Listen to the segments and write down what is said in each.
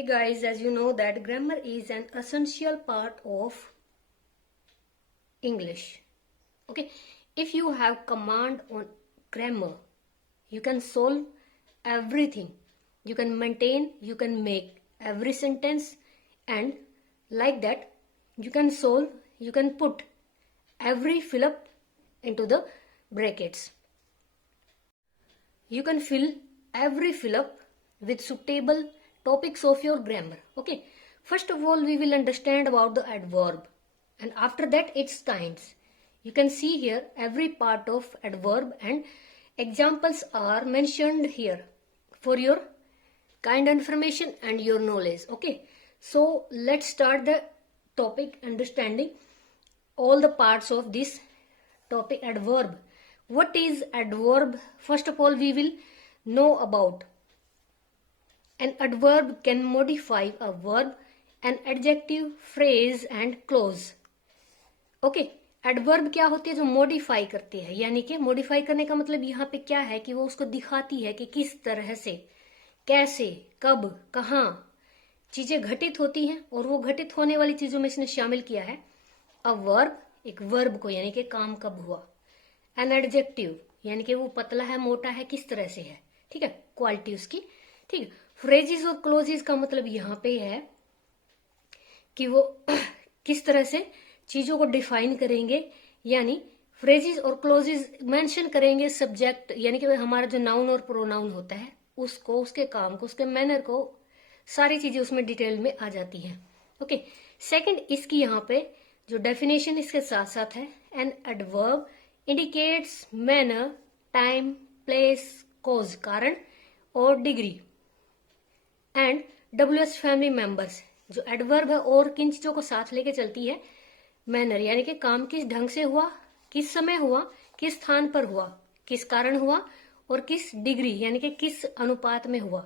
Hey guys, as you know that grammar is an essential part of English. Okay, if you have command on grammar, you can solve everything. You can maintain, you can make every sentence, and like that you can solve, you can put every fill up into the brackets. You can fill every fill up with suitable topics of your grammar. Okay, first of all we will understand about the adverb, and after that its kinds. You can see here every part of adverb and examples are mentioned here for your kind information and your knowledge. Okay, so let's start the topic understanding all the parts of this topic. Adverb. What is adverb? First of all we will know about an adverb can modify a verb, an adjective, phrase and clause. Okay, adverb क्या होती है? जो modify करती है, यानी कि modify करने का मतलब यहाँ पे क्या है कि वो उसको दिखाती है कि किस तरह से, कैसे, कब, कहाँ चीजें घटित होती हैं, और वो घटित होने वाली चीजों में इसने शामिल किया है अ वर्ब, एक वर्ब को, यानी कि काम कब हुआ। एन एडजेक्टिव, यानी कि वो पतला है, मोटा है, किस तरह से है, ठीक है, क्वालिटी उसकी, ठीक है। फ्रेजेस और क्लोजेस का मतलब यहाँ पे है कि वो किस तरह से चीजों को डिफाइन करेंगे, यानी फ्रेजेस और क्लोजेस मेंशन करेंगे सब्जेक्ट, यानी कि हमारा जो नाउन और प्रोनाउन होता है उसको, उसके काम को, उसके मैनर को, सारी चीजें उसमें डिटेल में आ जाती हैं। ओके, सेकंड इसकी यहाँ पे जो डेफिनेशन इसके साथ साथ है, an adverb indicates manner, time, place, cause, कारण और degree, and WH family members. जो एडवर्ब है और किन चीजों को साथ लेके चलती है, मैनर, यानी कि काम किस ढंग से हुआ, किस समय हुआ, किस स्थान पर हुआ, किस कारण हुआ, और किस डिग्री, यानी कि किस अनुपात में हुआ।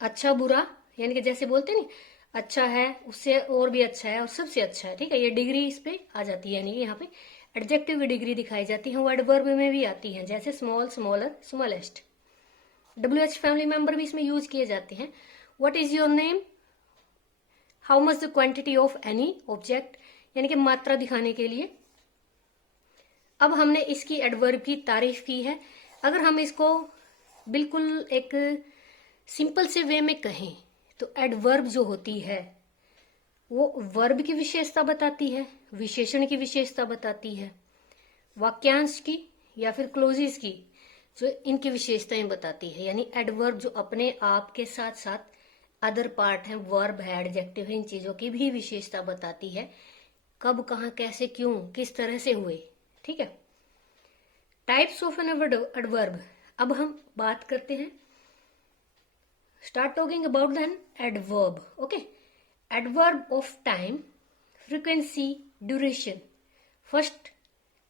अच्छा बुरा, यानी कि जैसे बोलते नहीं, अच्छा है, उससे और भी अच्छा है, और सबसे अच्छा है, ठीक है, ये डिग्री इस पे आ जाती है, यानी कि यहाँ पे एडजेक्टिव की डिग्री दिखाई जाती है, वो एडवर्ब में भी आती है, जैसे small, smaller, smallest. WH family member भी इसमें यूज किए जाते हैं। What is your name, how much the quantity of any object, यानी कि मात्रा दिखाने के लिए। अब हमने इसकी एडवर्ब की तारीफ की है। अगर हम इसको बिल्कुल एक सिंपल से वे में कहें तो एडवर्ब जो होती है वो वर्ब की विशेषता बताती है, विशेषण की विशेषता बताती है, वाक्यांश की या फिर क्लोजेस की, जो इनकी विशेषताएं बताती है। यानी एडवर्ब जो अपने आप के साथ साथ अदर पार्ट है, वर्ब है, एडजेक्टिव है, इन चीजों की भी विशेषता बताती है, कब, कहाँ, कैसे, क्यों, किस तरह से हुए, ठीक है। Types of an adverb. अब हम बात करते हैं, start talking about the adverb. Okay, adverb of time, frequency, duration. First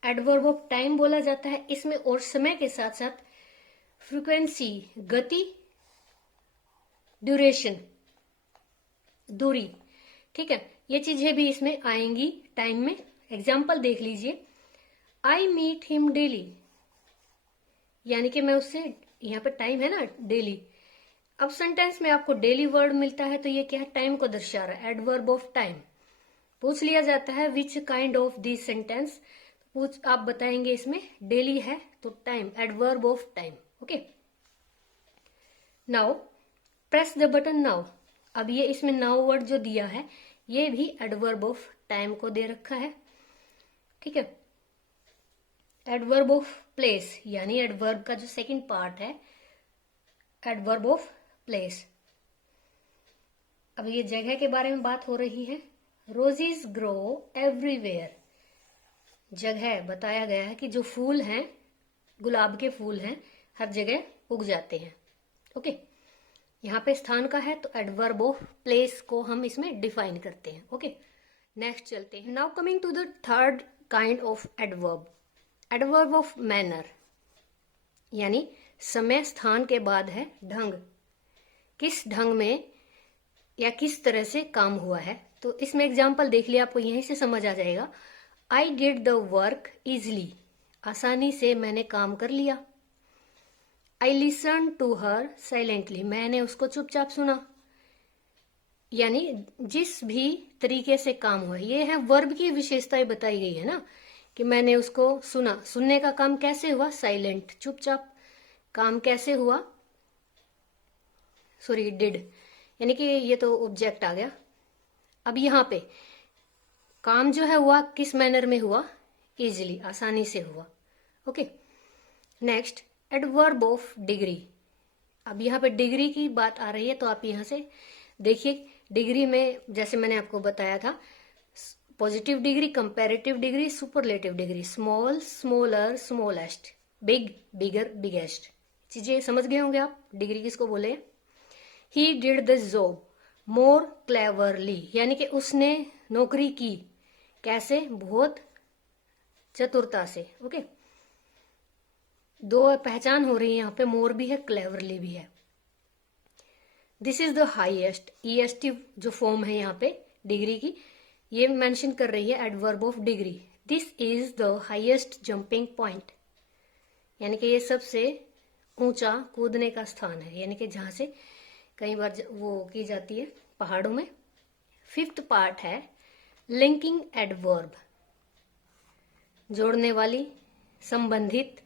adverb of time बोला जाता है, इसमें और समय के साथ साथ फ्रीक्वेंसी, गति, ड्यूरेशन, दूरी, ठीक है, ये चीजें भी इसमें आएंगी टाइम में। एग्जाम्पल देख लीजिए, आई मीट हिम डेली, यानी कि मैं उससे, यहाँ पे टाइम है ना, डेली। अब सेंटेंस में आपको डेली वर्ड मिलता है, तो ये क्या है, टाइम को दर्शा रहा है, एडवर्ब ऑफ टाइम। पूछ लिया जाता है which kind of this sentence, पूछ आप बताएंगे इसमें डेली है तो time, adverb of time. Okay, now press the button now. अब ये इसमें नाउ वर्ड जो दिया है ये भी एडवर्ब ऑफ टाइम को दे रखा है, ठीक है। एडवर्ब ऑफ प्लेस, यानी एडवर्ब का जो सेकंड पार्ट है, एडवर्ब ऑफ प्लेस। अब ये जगह के बारे में बात हो रही है, रोजेस ग्रो एवरीवेयर। जगह बताया गया है कि जो फूल हैं, गुलाब के फूल हैं, हर जगह उग जाते हैं। ओके, यहाँ पे स्थान का है तो एडवर्ब ऑफ प्लेस को हम इसमें डिफाइन करते हैं। ओके, नेक्स्ट चलते हैं। Now coming to the third kind of adverb, adverb of manner, यानी समय, स्थान के बाद है ढंग, किस ढंग में या किस तरह से काम हुआ है। तो इसमें एग्जाम्पल देख लिया, आपको यहीं से समझ आ जाएगा। I did the work easily, आसानी से मैंने काम कर लिया। I listen to her silently, मैंने उसको चुपचाप सुना। यानी जिस भी तरीके से काम हुआ, ये है वर्ब की विशेषताएं बताई गई है ना, कि मैंने उसको सुना, सुनने का काम कैसे हुआ, साइलेंट, चुपचाप। काम कैसे हुआ, सॉरी डिड, यानी कि ये तो ऑब्जेक्ट आ गया। अब यहाँ पे काम जो है हुआ किस मैनर में हुआ, इजिली, आसानी से हुआ। Okay, next adverb of degree. अब यहाँ पे डिग्री की बात आ रही है, तो आप यहाँ से देखिए, डिग्री में जैसे मैंने आपको बताया था, positive degree, comparative degree, superlative degree, small, smaller, smallest, big, bigger, biggest. चीजें समझ गए होंगे आप, डिग्री किसको बोले। He did the job more cleverly, यानी कि उसने नौकरी की कैसे, बहुत चतुरता से। ओके, दो पहचान हो रही है यहाँ पे, मोर भी है, क्लेवरली भी है। This is the highest, EST जो फॉर्म है यहाँ पे डिग्री की, ये मेंशन कर रही है adverb of degree. This is the highest jumping point, यानी कि ये सबसे ऊंचा कूदने का स्थान है, यानी कि जहां से कई बार वो की जाती है पहाड़ों में। फिफ्थ पार्ट है लिंकिंग एडवर्ब, जोड़ने वाली, संबंधित।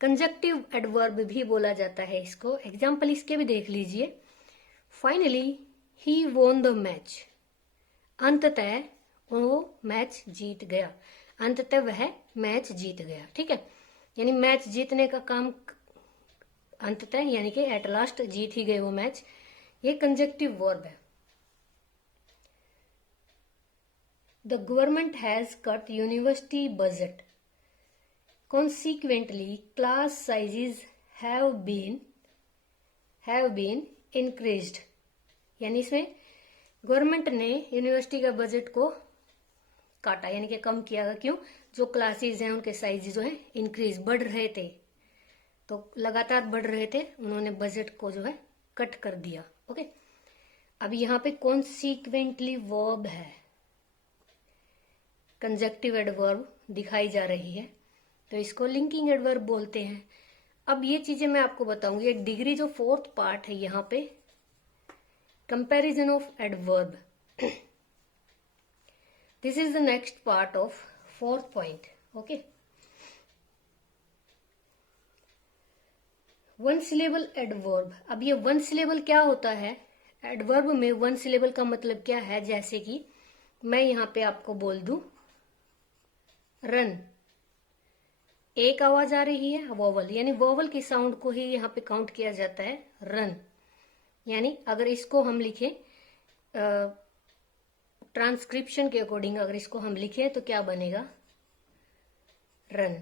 कंजक्टिव एडवर्ब भी बोला जाता है इसको, एग्जाम्पल इसके भी देख लीजिए। Finally he won the match, अंततः वो मैच जीत गया, अंततः वह मैच जीत गया। ठीक है, यानी मैच जीतने का काम अंततः, यानी कि एट लास्ट जीत ही गए वो मैच, ये कंजक्टिव वर्ब है। The government has cut university budget, consequently class sizes have been increased, यानी इसमें गवर्नमेंट ने यूनिवर्सिटी का बजट को काटा, यानी कि कम किया। क्यों, जो क्लासेस हैं उनके साइज जो है इंक्रीज, बढ़ रहे थे, तो लगातार बढ़ रहे थे, उन्होंने बजट को जो है कट कर दिया। ओके, अब यहाँ पे कॉन्सिक्वेंटली वर्ब है, कंजक्टिव एडवर्ब दिखाई जा रही है, तो इसको लिंकिंग एडवर्ब बोलते हैं। अब ये चीजें मैं आपको बताऊंगी। डिग्री जो फोर्थ पार्ट है यहाँ पे, comparison of adverb, this is the next part of fourth point. Okay, one syllable adverb. अब ये वन सिलेबल क्या होता है, एडवर्ब में वन सिलेबल का मतलब क्या है, जैसे कि मैं यहाँ पे आपको बोल दूं रन, एक आवाज आ रही है वोवल, यानी वोवल की साउंड को ही यहाँ पे काउंट किया जाता है रन। यानी अगर इसको हम लिखें ट्रांसक्रिप्शन के अकॉर्डिंग, अगर इसको हम लिखें तो क्या बनेगा, रन।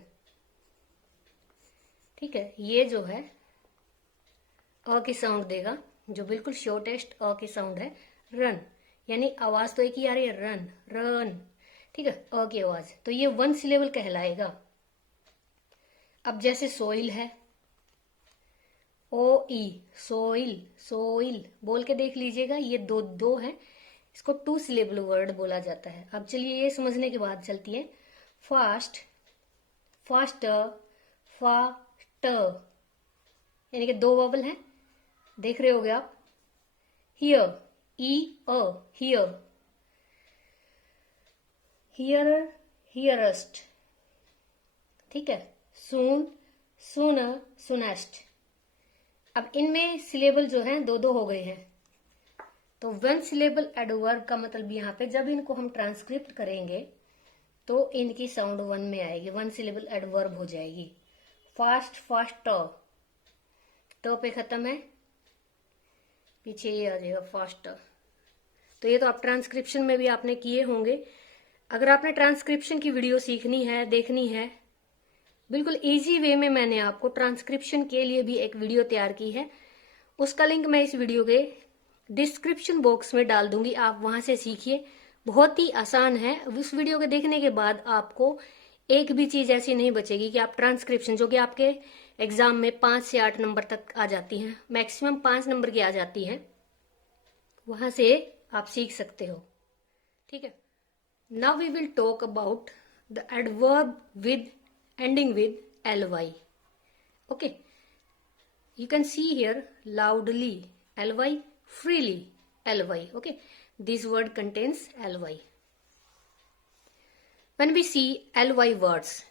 ठीक है, ये जो है अ की साउंड देगा, जो बिल्कुल शॉर्टेस्ट अ की साउंड है, रन, यानी आवाज तो एक ही आ रही है, रन रन। ठीक है, अ की आवाज, तो ये वन सिलेबल कहलाएगा। अब जैसे सोइल है, ओ ई, सोइल, सोइल बोल के देख लीजिएगा, ये दो दो है, इसको टू सिलेबल वर्ड बोला जाता है। अब चलिए ये समझने के बाद चलती है फास्ट, फास्टर, फास्टर, यानी कि दो वोवल है, देख रहे होगे आप। हियर, ई अ, हियर, हियर, हियरस्ट। ठीक है, सून, सूनर, सुनेस्ट। अब इनमें सिलेबल जो है दो दो हो गए हैं, तो वन सिलेबल एडवर्ब का मतलब यहाँ पे जब इनको हम ट्रांसक्रिप्ट करेंगे तो इनकी साउंड वन में आएगी, वन सिलेबल एडवर्ब हो जाएगी। फास्ट, फास्टर, तो पे खत्म है, पीछे ये आ जाएगा फास्टर। तो ये तो आप ट्रांसक्रिप्शन में भी आपने किए होंगे। अगर आपने ट्रांसक्रिप्शन की वीडियो सीखनी है, देखनी है, बिल्कुल इजी वे में मैंने आपको ट्रांसक्रिप्शन के लिए भी एक वीडियो तैयार की है, उसका लिंक मैं इस वीडियो के डिस्क्रिप्शन बॉक्स में डाल दूंगी, आप वहां से सीखिए, बहुत ही आसान है। उस वीडियो के देखने के बाद आपको एक भी चीज ऐसी नहीं बचेगी कि आप ट्रांसक्रिप्शन, जो कि आपके एग्जाम में 5 से 8 नंबर तक आ जाती हैं, मैक्सिमम 5 नंबर की आ जाती हैं, वहां से आप सीख सकते हो। ठीक है, now we will talk about the adverb with ending with ly. Okay, you can see here loudly, ly, freely, ly. Okay, this word contains ly. When we see ly words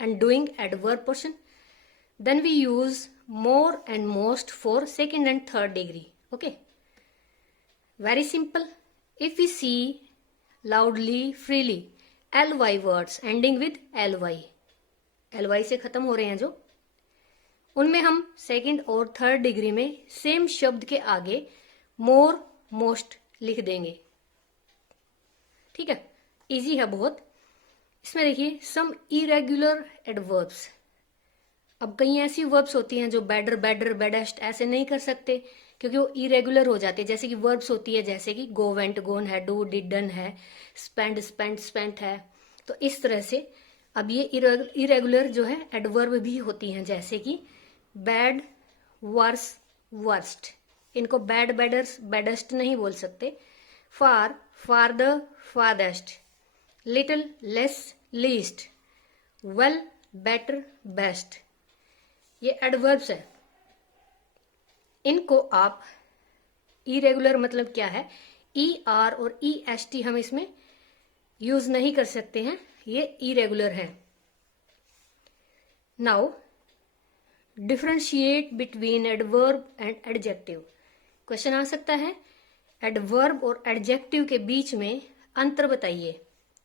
and doing adverb portion, then we use more and most for second and third degree. Okay, very simple. If we see loudly, freely, ly words ending with ly से खत्म हो रहे हैं जो, उनमें हम second और third degree में सेम शब्द के आगे मोर, मोस्ट लिख देंगे. ठीक है, इजी है बहुत. इसमें देखिए सम इरेगुलर एडवर्ब्स. अब कई ऐसी वर्ब्स होती हैं जो बेडर, बेडर, बेडेस्ट ऐसे नहीं कर सकते क्योंकि वो इरेगुलर हो जाते हैं. जैसे कि वर्ब्स होती है जैसे कि गो, वेंट, गोन है, डू, डिड, डन है, स्पेंड, स्पेंट, स्पेंट है. तो इस तरह से अब ये इरेगुलर जो है एडवर्ब भी होती हैं जैसे कि बैड, वर्स, वर्स्ट. इनको बैड, बेडर्स, बेडेस्ट नहीं बोल सकते. Far, farther, farthest. Little, less, least. Well, better, best. ये एडवर्ब्स है. इनको आप इरेगुलर मतलब क्या है, ER और EST हम इसमें यूज नहीं कर सकते हैं, ये इरेगुलर है. Now differentiate between adverb and adjective. Question आ सकता है एडवर्ब और एडजेक्टिव के बीच में अंतर बताइए.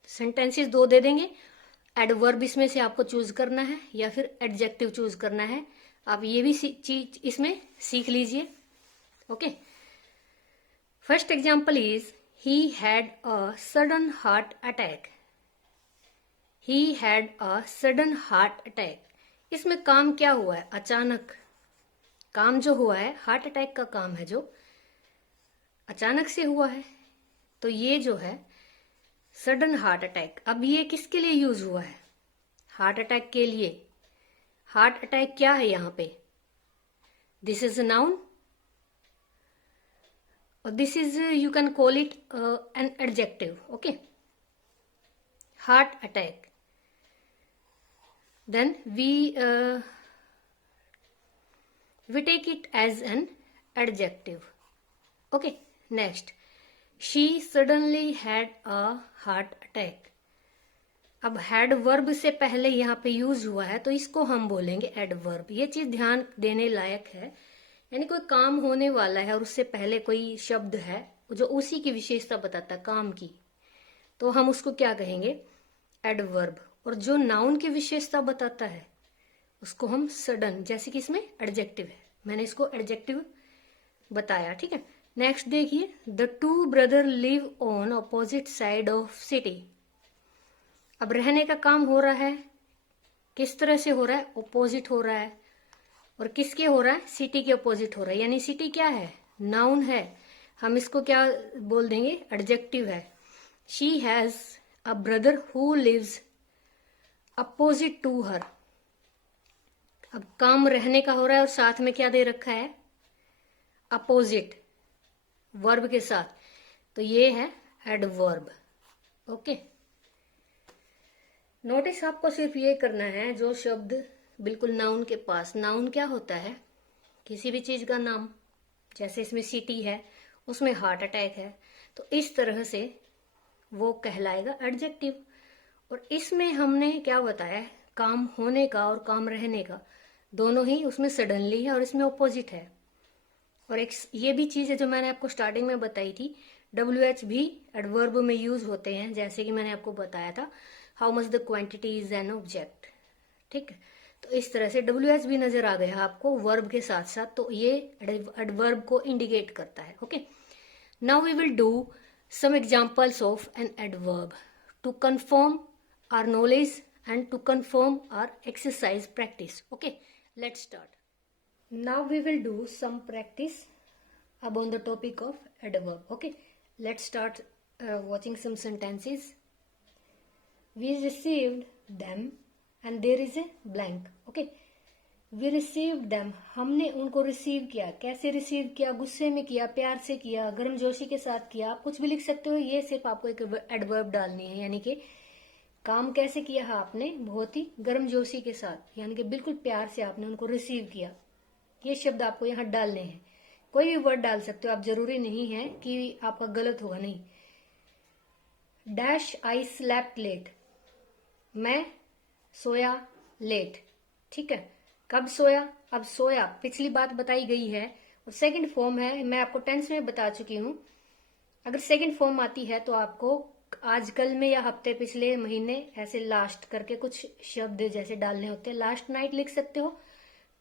सेंटेंसेस दो दे देंगे, एडवर्ब इसमें से आपको चूज करना है या फिर एडजेक्टिव चूज करना है. आप ये भी चीज इसमें सीख लीजिए. Okay, first example is he had a sudden heart attack. He had a sudden heart attack. इसमें काम क्या हुआ है, अचानक. काम जो हुआ है, हार्ट अटैक का काम है जो अचानक से हुआ है. तो ये जो है सडन हार्ट अटैक, अब ये किसके लिए यूज हुआ है, हार्ट अटैक के लिए. हार्ट अटैक क्या है यहाँ पे, दिस इज अ नाउन और this is you can call it an adjective. Okay, heart attack. then we take it as an adjective. Okay, next, she suddenly had a heart attack. अब had verb से पहले यहाँ पे use हुआ है तो इसको हम बोलेंगे एडवर्ब. ये चीज ध्यान देने लायक है. यानी कोई काम होने वाला है और उससे पहले कोई शब्द है जो उसी की विशेषता बताता है काम की, तो हम उसको क्या कहेंगे, एडवर्ब. और जो नाउन की विशेषता बताता है उसको हम सडन, जैसे कि इसमें एडजेक्टिव है, मैंने इसको एडजेक्टिव बताया. ठीक है, नेक्स्ट देखिए, the two brother live on opposite side of city. अब रहने का काम हो रहा है, किस तरह से हो रहा है, ऑपोजिट हो रहा है. और किसके हो रहा है, सिटी के ऑपोजिट हो रहा है. यानी सिटी क्या है, नाउन है, हम इसको क्या बोल देंगे, एडजेक्टिव है. She has a brother who lives opposite to her. अब काम रहने का हो रहा है और साथ में क्या दे रखा है, अपोजिट, वर्ब के साथ, तो ये है एडवर्ब. ओके, नोटिस आपको सिर्फ ये करना है, जो शब्द बिल्कुल नाउन के पास, नाउन क्या होता है, किसी भी चीज का नाम, जैसे इसमें सिटी है उसमें हार्ट अटैक है, तो इस तरह से वो कहलाएगा एडजेक्टिव. और इसमें हमने क्या बताया, काम होने का और काम रहने का दोनों ही उसमें सडनली है और इसमें ऑपोजिट है. और एक ये भी चीज है जो मैंने आपको स्टार्टिंग में बताई थी, WH भी एडवर्ब में यूज होते हैं, जैसे कि मैंने आपको बताया था, how much the quantity is an object. ठीक है, तो इस तरह से WH भी नजर आ गया आपको वर्ब के साथ साथ, तो ये एडवर्ब को इंडिकेट करता है. Okay, now we will do some examples of an adverb to confirm our knowledge and to confirm our exercise practice. Okay, let's start. Now we will do some practice about the topic of adverb. Okay, let's start watching some sentences. We received them and there is a blank. Okay, we received them, हमने उनको receive किया. कैसे receive किया, गुस्से में किया, प्यार से किया, गर्मजोशी के साथ किया, आप कुछ भी लिख सकते हो. ये सिर्फ आपको एक एडवर्ब डालनी है, यानी कि काम कैसे किया है आपने, बहुत ही गर्मजोशी के साथ, यानी कि बिल्कुल प्यार से आपने उनको रिसीव किया. ये शब्द आपको यहाँ डालने हैं. कोई भी वर्ड डाल सकते हो आप, जरूरी नहीं है कि आपका गलत होगा, नहीं। डैश आई स्लैप्ट लेट, मैं सोया लेट, ठीक है। कब सोया, अब सोया पिछली बात बताई गई है और सेकंड फॉर्म है, मैं आपको टेंस में बता चुकी हूं। अगर सेकंड फॉर्म आती है तो आपको आजकल में या हफ्ते, पिछले महीने, ऐसे लास्ट करके कुछ शब्द जैसे डालने होते हैं। लास्ट नाइट लिख सकते हो,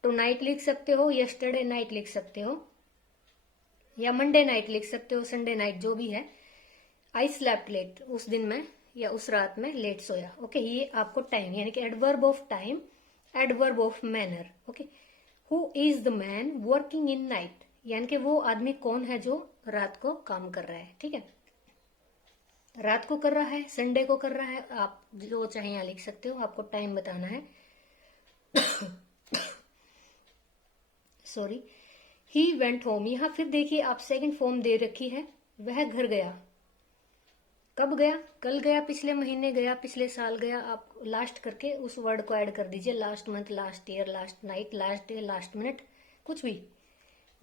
टू नाइट लिख सकते हो, यस्टरडे नाइट लिख सकते हो, या मंडे नाइट लिख सकते हो, संडे नाइट, जो भी है। आई स्लैप्ट लेट, उस दिन में या उस रात में लेट सोया। ओके, ये आपको टाइम यानी कि adverb of time, adverb of manner. Okay, who is the man working in night, यानी कि वो आदमी कौन है जो रात को काम कर रहा है, ठीक है। रात को कर रहा है, संडे को कर रहा है, आप जो चाहे यहाँ लिख सकते हो, आपको टाइम बताना है। सॉरी, ही वेंट होम, यहां फिर देखिए आप सेकंड फॉर्म दे रखी है, वह घर गया। कब गया, कल गया, पिछले महीने गया, पिछले साल गया, आप लास्ट करके उस वर्ड को ऐड कर दीजिए। Last month, last year, last night, last day, last minute, कुछ भी।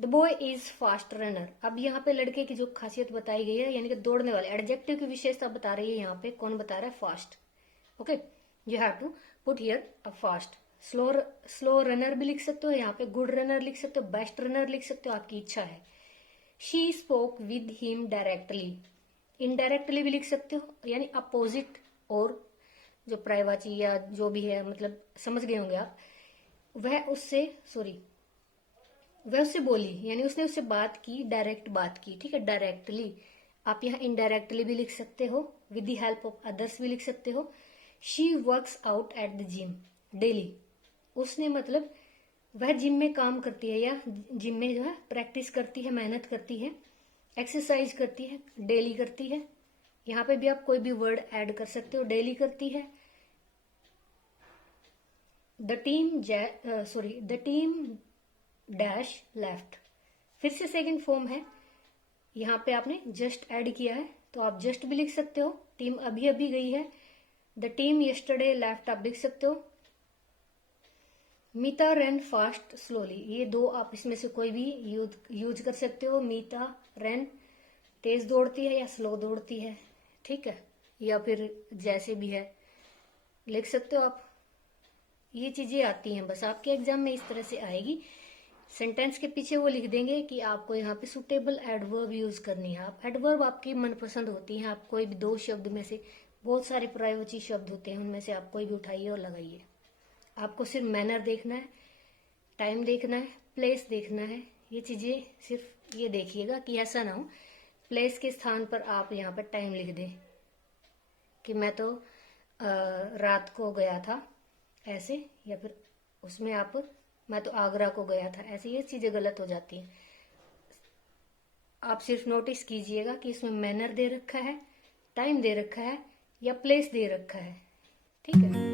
The boy is fast runner, अब यहाँ पे लड़के की जो खासियत बताई गई है, यानी कि दौड़ने वाले, एडजेक्टिव की विशेषता बता रही है यहाँ पे, कौन बता रहा है, fast. Okay, you have to put here a fast. Slow runner भी लिख सकते हो यहाँ पे, गुड रनर लिख सकते हो, बेस्ट रनर लिख सकते हो, आपकी इच्छा है। She spoke with him directly, indirectly भी लिख सकते हो, यानी अपोजिट, और जो प्रायवाची या जो भी है, मतलब समझ गए होंगे आप। वह उससे बोली, यानी उसने उससे बात की, डायरेक्ट बात की, ठीक है, डायरेक्टली। आप यहाँ इनडायरेक्टली भी लिख सकते हो, with the help of others भी लिख सकते हो। She works out at the gym daily, उसने मतलब वह जिम में काम करती है या जिम में जो है प्रैक्टिस करती है, मेहनत करती है, एक्सरसाइज करती है, डेली करती है। यहाँ पे भी आप कोई भी वर्ड ऐड कर सकते हो, डेली करती है। द टीम डैश लेफ्ट, फिर से सेकंड फॉर्म है, यहाँ पे आपने जस्ट ऐड किया है, तो आप जस्ट भी लिख सकते हो, टीम अभी अभी गई है। द टीम यस्टरडे लेफ्ट आप लिख सकते हो। मीता रन फास्ट स्लोली, ये दो आप इसमें से कोई भी यूज कर सकते हो। मीता रन तेज दौड़ती है या स्लो दौड़ती है, ठीक है, या फिर जैसे भी है लिख सकते हो आप। ये चीजें आती हैं, बस आपके एग्जाम में इस तरह से आएगी। सेंटेंस के पीछे वो लिख देंगे कि आपको यहाँ पे सुटेबल एडवर्ब यूज करनी है। आप एडवर्ब आपकी मनपसंद होती हैं, आप कोई भी दो शब्द में से, बहुत सारे प्रायवाची शब्द होते हैं, उनमें से आप कोई भी उठाइए और लगाइए। आपको सिर्फ मैनर देखना है, टाइम देखना है, प्लेस देखना है, ये चीजें सिर्फ ये देखिएगा कि ऐसा ना हो प्लेस के स्थान पर आप यहाँ पर टाइम लिख दें कि मैं तो रात को गया था ऐसे, या फिर उसमें आप मैं तो आगरा को गया था ऐसे, ये चीजें गलत हो जाती हैं। आप सिर्फ नोटिस कीजिएगा कि इसमें मैनर दे रखा है, टाइम दे रखा है या प्लेस दे रखा है, ठीक है।